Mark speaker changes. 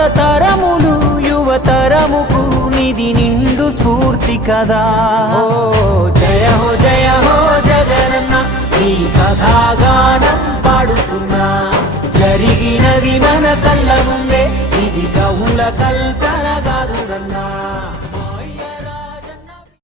Speaker 1: తరతరములు యువతరముకు నిధి నిండు స్ఫూర్తి కదా. ఓ జయ హో జయ హో జగనన్న నీ కథాగానం పాడుతున్నా. జరిగినది మన కళ్ళ ముందే ఇది కవుల కల్పన